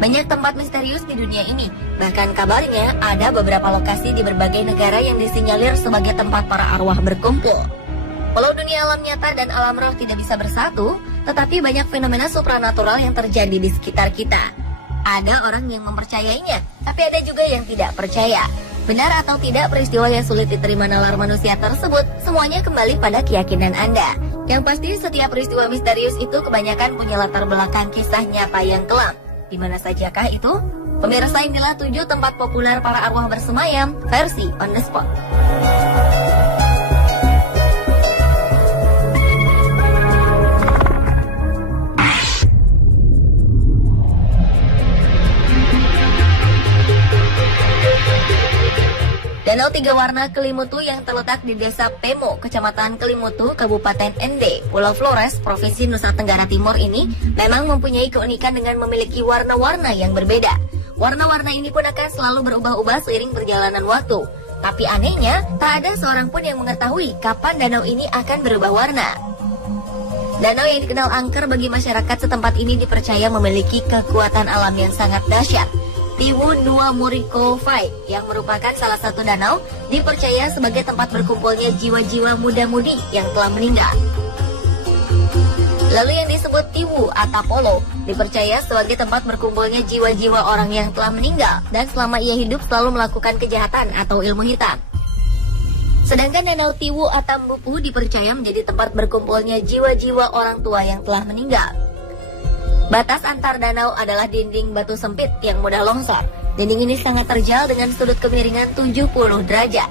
Banyak tempat misterius di dunia ini. Bahkan kabarnya ada beberapa lokasi di berbagai negara yang disinyalir sebagai tempat para arwah berkumpul. Walau dunia alam nyata dan alam roh tidak bisa bersatu, tetapi banyak fenomena supranatural yang terjadi di sekitar kita. Ada orang yang mempercayainya, tapi ada juga yang tidak percaya. Benar atau tidak peristiwa yang sulit diterima nalar manusia tersebut, semuanya kembali pada keyakinan Anda. Yang pasti setiap peristiwa misterius itu kebanyakan punya latar belakang kisah nyata yang kelam. Di mana sajakah itu? Pemirsa, inilah 7 tempat populer para arwah bersemayam versi on the spot. Danau 3 warna Kelimutu yang terletak di Desa Pemo, Kecamatan Kelimutu, Kabupaten Ende, Pulau Flores, Provinsi Nusa Tenggara Timur ini memang mempunyai keunikan dengan memiliki warna-warna yang berbeda. Warna-warna ini pun akan selalu berubah-ubah seiring perjalanan waktu. Tapi anehnya, tak ada seorang pun yang mengetahui kapan danau ini akan berubah warna. Danau yang dikenal angker bagi masyarakat setempat ini dipercaya memiliki kekuatan alam yang sangat dahsyat. Tiwu Nua Muriko Fai yang merupakan salah satu danau dipercaya sebagai tempat berkumpulnya jiwa-jiwa muda-mudi yang telah meninggal. Lalu yang disebut Tiwu Atapolo dipercaya sebagai tempat berkumpulnya jiwa-jiwa orang yang telah meninggal dan selama ia hidup selalu melakukan kejahatan atau ilmu hitam. Sedangkan Danau Tiwu Atambupu dipercaya menjadi tempat berkumpulnya jiwa-jiwa orang tua yang telah meninggal. Batas antar danau adalah dinding batu sempit yang mudah longsor. Dinding ini sangat terjal dengan sudut kemiringan 70 derajat.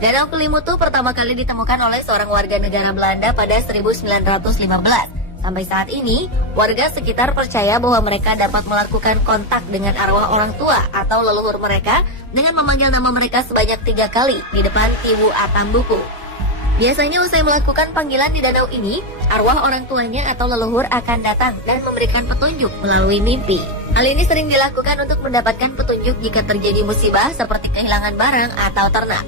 Danau Kelimutu pertama kali ditemukan oleh seorang warga negara Belanda pada 1915. Sampai saat ini, warga sekitar percaya bahwa mereka dapat melakukan kontak dengan arwah orang tua atau leluhur mereka dengan memanggil nama mereka sebanyak 3 kali di depan Tiwu Atambupu. Biasanya usai melakukan panggilan di danau ini, arwah orang tuanya atau leluhur akan datang dan memberikan petunjuk melalui mimpi. Hal ini sering dilakukan untuk mendapatkan petunjuk jika terjadi musibah seperti kehilangan barang atau ternak.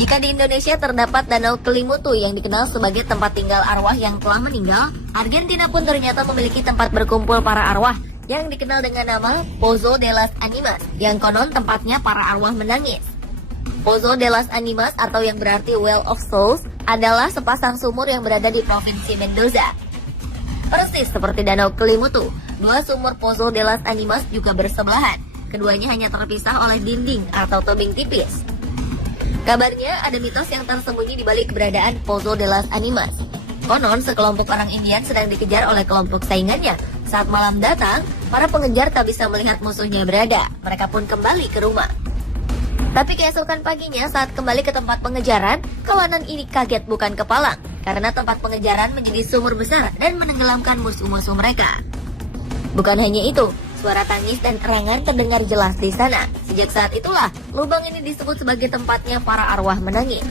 Jika di Indonesia terdapat Danau Kelimutu yang dikenal sebagai tempat tinggal arwah yang telah meninggal, Argentina pun ternyata memiliki tempat berkumpul para arwah yang dikenal dengan nama Pozo de las Animas, yang konon tempatnya para arwah menangis. Pozo de las Animas atau yang berarti Well of Souls adalah sepasang sumur yang berada di Provinsi Mendoza. Persis seperti Danau Kelimutu, 2 sumur Pozo de las Animas juga bersebelahan. Keduanya hanya terpisah oleh dinding atau tebing tipis. Kabarnya ada mitos yang tersembunyi di balik keberadaan Pozo de las Animas. Konon sekelompok orang Indian sedang dikejar oleh kelompok saingannya. Saat malam datang, para pengejar tak bisa melihat musuhnya berada. Mereka pun kembali ke rumah. Tapi keesokan paginya saat kembali ke tempat pengejaran, kawanan ini kaget bukan kepalang. Karena tempat pengejaran menjadi sumur besar dan menenggelamkan musuh-musuh mereka. Bukan hanya itu, suara tangis dan erangan terdengar jelas di sana. Sejak saat itulah, lubang ini disebut sebagai tempatnya para arwah menangis.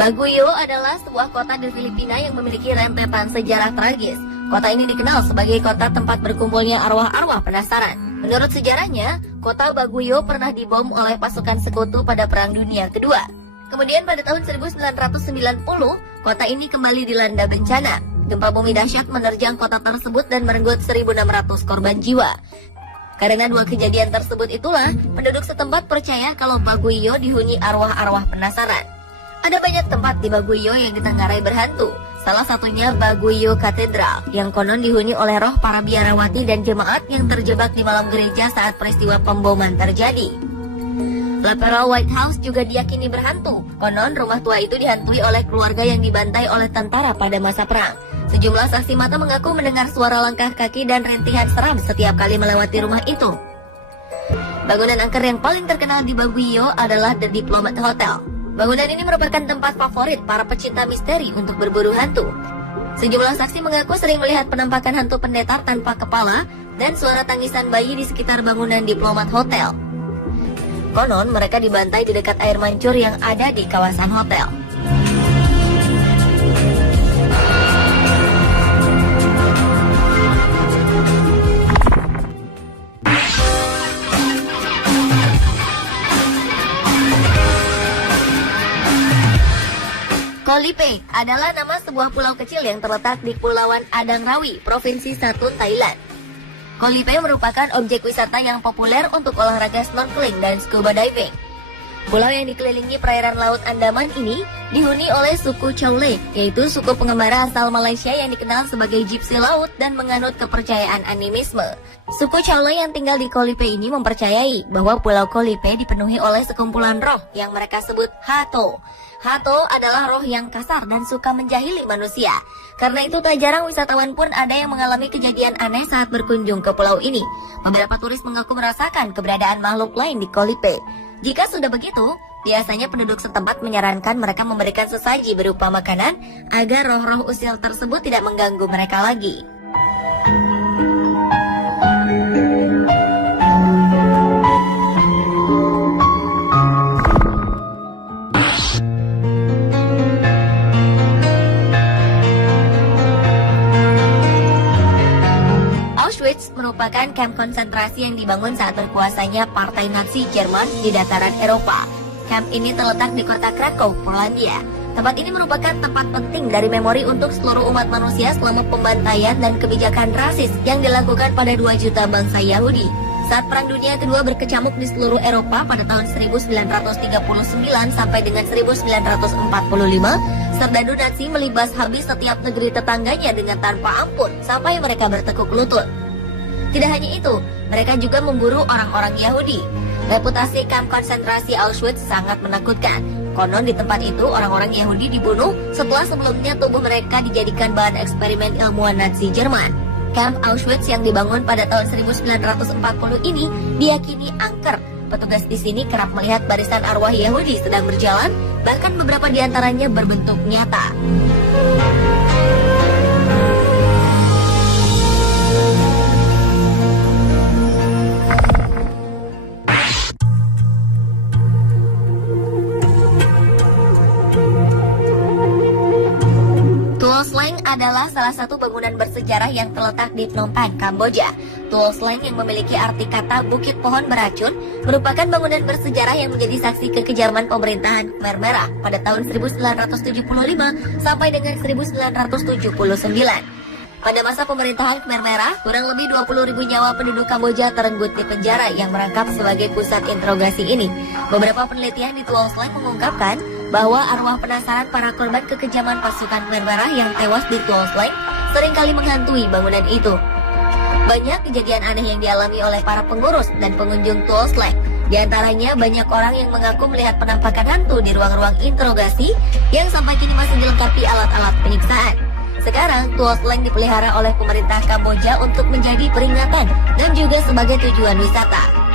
Baguio adalah sebuah kota di Filipina yang memiliki rentetan sejarah tragis. Kota ini dikenal sebagai kota tempat berkumpulnya arwah-arwah penasaran. Menurut sejarahnya, kota Baguio pernah dibom oleh pasukan sekutu pada Perang Dunia Kedua. Kemudian pada tahun 1990, kota ini kembali dilanda bencana. Gempa bumi dahsyat menerjang kota tersebut dan merenggut 1.600 korban jiwa. Karena 2 kejadian tersebut itulah, penduduk setempat percaya kalau Baguio dihuni arwah-arwah penasaran. Ada banyak tempat di Baguio yang ditenggarai berhantu. Salah satunya Baguio Katedral, yang konon dihuni oleh roh para biarawati dan jemaat yang terjebak di malam gereja saat peristiwa pemboman terjadi. La Pearl White House juga diyakini berhantu. Konon rumah tua itu dihantui oleh keluarga yang dibantai oleh tentara pada masa perang. Sejumlah saksi mata mengaku mendengar suara langkah kaki dan rintihan seram setiap kali melewati rumah itu. Bangunan angker yang paling terkenal di Baguio adalah The Diplomat Hotel. Bangunan ini merupakan tempat favorit para pecinta misteri untuk berburu hantu. Sejumlah saksi mengaku sering melihat penampakan hantu pendeta tanpa kepala dan suara tangisan bayi di sekitar bangunan Diplomat Hotel. Konon mereka dibantai di dekat air mancur yang ada di kawasan hotel. Koh Lipe adalah nama sebuah pulau kecil yang terletak di Kepulauan Adang Rawi, Provinsi Satun, Thailand. Koh Lipe merupakan objek wisata yang populer untuk olahraga snorkeling dan scuba diving. Pulau yang dikelilingi perairan Laut Andaman ini dihuni oleh suku Chaule, yaitu suku pengembara asal Malaysia yang dikenal sebagai gypsy laut dan menganut kepercayaan animisme. Suku Chaule yang tinggal di Koh Lipe ini mempercayai bahwa Pulau Koh Lipe dipenuhi oleh sekumpulan roh yang mereka sebut Hato. Hato adalah roh yang kasar dan suka menjahili manusia. Karena itu tak jarang wisatawan pun ada yang mengalami kejadian aneh saat berkunjung ke pulau ini. Beberapa turis mengaku merasakan keberadaan makhluk lain di Koh Lipe. Jika sudah begitu, biasanya penduduk setempat menyarankan mereka memberikan sesaji berupa makanan agar roh-roh usil tersebut tidak mengganggu mereka lagi. Auschwitz merupakan kamp konsentrasi yang dibangun saat berkuasanya Partai Nazi Jerman di dataran Eropa. Kamp ini terletak di kota Krakow, Polandia. Tempat ini merupakan tempat penting dari memori untuk seluruh umat manusia selama pembantaian dan kebijakan rasis yang dilakukan pada 2 juta bangsa Yahudi. Saat Perang Dunia Kedua berkecamuk di seluruh Eropa pada tahun 1939 sampai dengan 1945, serdadu Nazi melibas habis setiap negeri tetangganya dengan tanpa ampun sampai mereka bertekuk lutut. Tidak hanya itu, mereka juga memburu orang-orang Yahudi. Reputasi kamp konsentrasi Auschwitz sangat menakutkan. Konon di tempat itu orang-orang Yahudi dibunuh setelah sebelumnya tubuh mereka dijadikan bahan eksperimen ilmuwan Nazi Jerman. Kamp Auschwitz yang dibangun pada tahun 1940 ini diyakini angker. Petugas di sini kerap melihat barisan arwah Yahudi sedang berjalan, bahkan beberapa di antaranya berbentuk nyata. Tuol Sleng adalah salah satu bangunan bersejarah yang terletak di Phnom Penh, Kamboja. Tuol Sleng yang memiliki arti kata Bukit Pohon Beracun merupakan bangunan bersejarah yang menjadi saksi kekejaman pemerintahan Khmer Merah pada tahun 1975 sampai dengan 1979. Pada masa pemerintahan Khmer Merah, kurang lebih 20.000 nyawa penduduk Kamboja terenggut di penjara yang merangkap sebagai pusat interogasi ini. Beberapa penelitian di Tuol Sleng mengungkapkan bahwa arwah penasaran para korban kekejaman pasukan Khmer Merah yang tewas di Tuol Sleng seringkali menghantui bangunan itu. Banyak kejadian aneh yang dialami oleh para pengurus dan pengunjung Tuol Sleng. Di antaranya banyak orang yang mengaku melihat penampakan hantu di ruang-ruang interogasi yang sampai kini masih dilengkapi alat-alat penyiksaan. Sekarang, Tuol Sleng dipelihara oleh pemerintah Kamboja untuk menjadi peringatan dan juga sebagai tujuan wisata.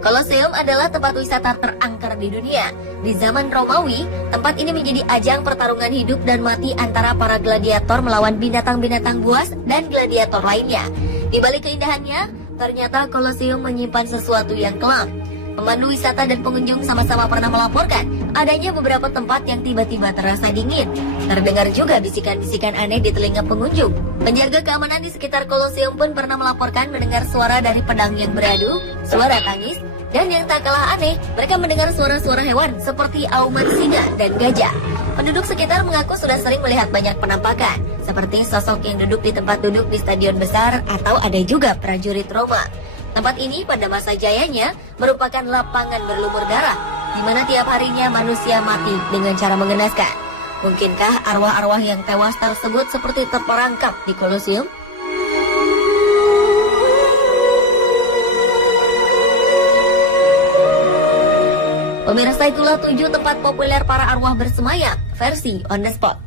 Kolosium adalah tempat wisata terangker di dunia. Di zaman Romawi, tempat ini menjadi ajang pertarungan hidup dan mati antara para gladiator melawan binatang-binatang buas dan gladiator lainnya. Di balik keindahannya, ternyata Kolosium menyimpan sesuatu yang kelam. Pemandu wisata dan pengunjung sama-sama pernah melaporkan adanya beberapa tempat yang tiba-tiba terasa dingin. Terdengar juga bisikan-bisikan aneh di telinga pengunjung. Penjaga keamanan di sekitar Kolosium pun pernah melaporkan mendengar suara dari pedang yang beradu, suara tangis, dan yang tak kalah aneh, mereka mendengar suara-suara hewan seperti auman singa dan gajah. Penduduk sekitar mengaku sudah sering melihat banyak penampakan, seperti sosok yang duduk di tempat duduk di stadion besar atau ada juga prajurit Roma. Tempat ini pada masa jayanya merupakan lapangan berlumur darah, di mana tiap harinya manusia mati dengan cara mengenaskan. Mungkinkah arwah-arwah yang tewas tersebut seperti terperangkap di Kolosium? Pemirsa, itulah 7 tempat populer para arwah bersemayam versi On The Spot.